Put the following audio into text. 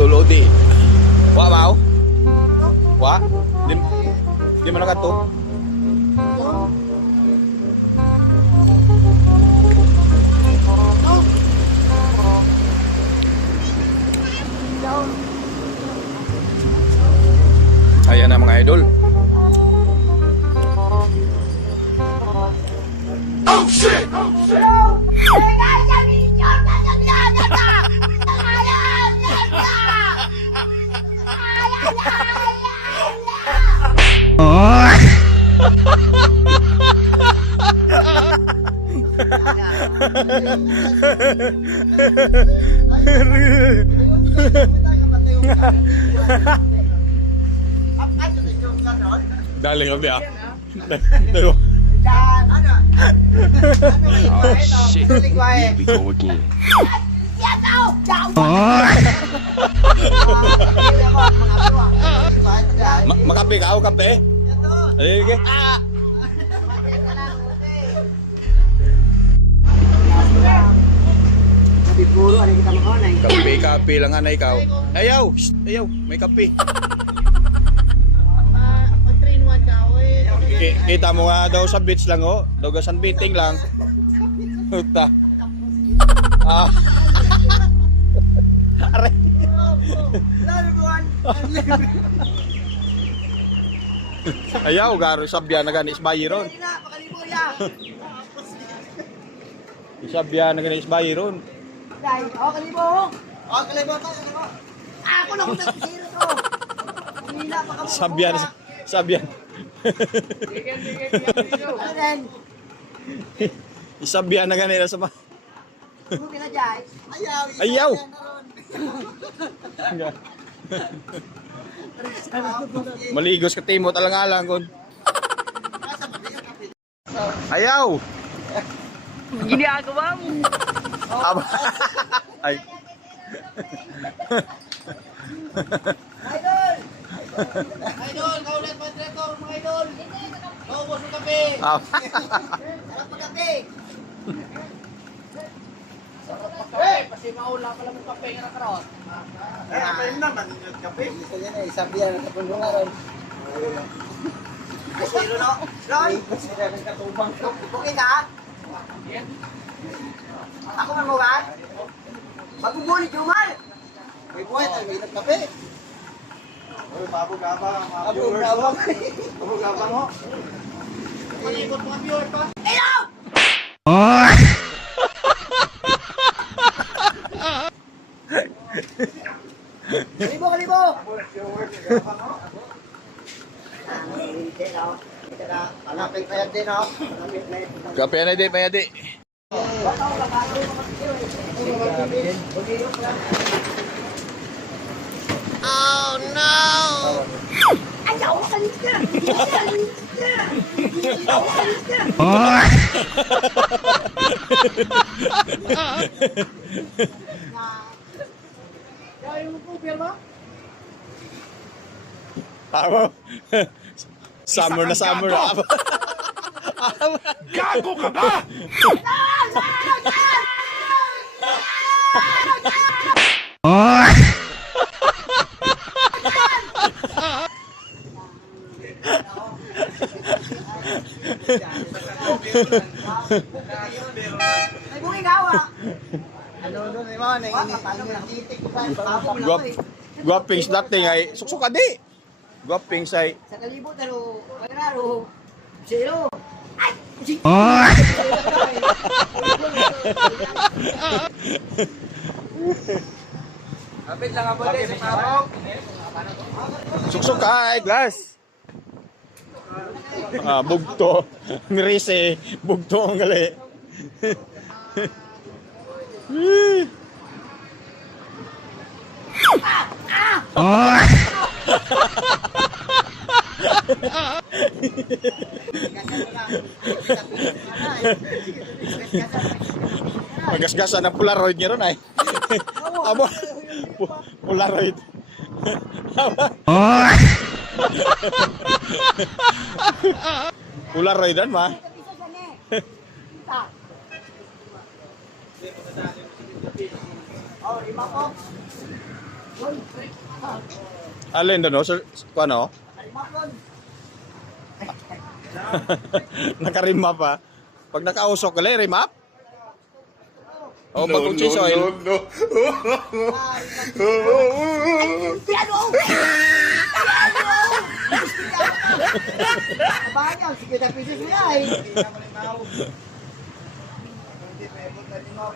Tulodi. Wa mau? Wa? Di mana ka to? Ayan na mga idol. Oh shit! Oh shit! Dali kami ah. Oh shit, here we go again. Makape ka o kape? Sige. Kape lang nga na ikaw. Ayaw! Ayaw! May kape. Kita mo nga daw sa beach lang oh. Daw ga sunbathing lang. Uta. Ah. Are. Ayaw garo sabya na ganis bayiron. Sabya na ganis bayiron. Dai, oh kalibo. Oh kalibo to, kalibo. Ako na ko sa zero to. Hila pa ka mo. Sabyan. Sabyan. Ayan. Isabyan na ganila sa ma. Buti na jay. Ayaw. Ayaw. Maligos ka timot alang-alang kon. Ayaw. Ginagawa mo. Aba. Ay. Idol. Idol, kaulat pa direktor mga idol. Kaubos ng kape. Sarap pa kape. Sarap pa kape. Kasi maula pala ng kape nga nakarot. Apa yun naman yung kape? Yan eh, sabihan na tapon nga ron. Zero no? Roy? Zero ng katubang. Okay ka? Ako man mo ba? Magbubuli, Jumar! May buhay tayo, may nagkape. Uy, babog-abang. Abog-abang. Babog-abang ho. Malikot mga viewer pa. Hello! Kalibo, kalibo! Malapit na yan din, oh. Malapit na yan. Kape na di, maya di. Oh no! Ayaw, salit ka! Salit ka! Ayaw, salit ka! Ayaw mo po, Pirma? Tama. Summer na summer. Gago ka ba? May bungi ka, wa? Ano doon, yung mga nangitik ko pa. Pabong lang Guwap, ko eh. guwapings dating ay suksok ka di. Guwapings ay Sa kalibo, pero may raro. Zero. Ay! Kapit lang ako din sa parok. suksok ka ay glass. Ah, bugto. Mirise, bugto ang gali. Magasgasan ang Polaroid niya ron ay. Abo. Polaroid. Polaroid dan mah. Oh, lima po. Alin doon, no? Sir, kung ano? Nakarimap pa. Pag nakausok ka, rimap? O, pag kung cheese oil. Banyak, sige na pisis mo yan. Hindi na malimaw. Hindi, may abot na limaw.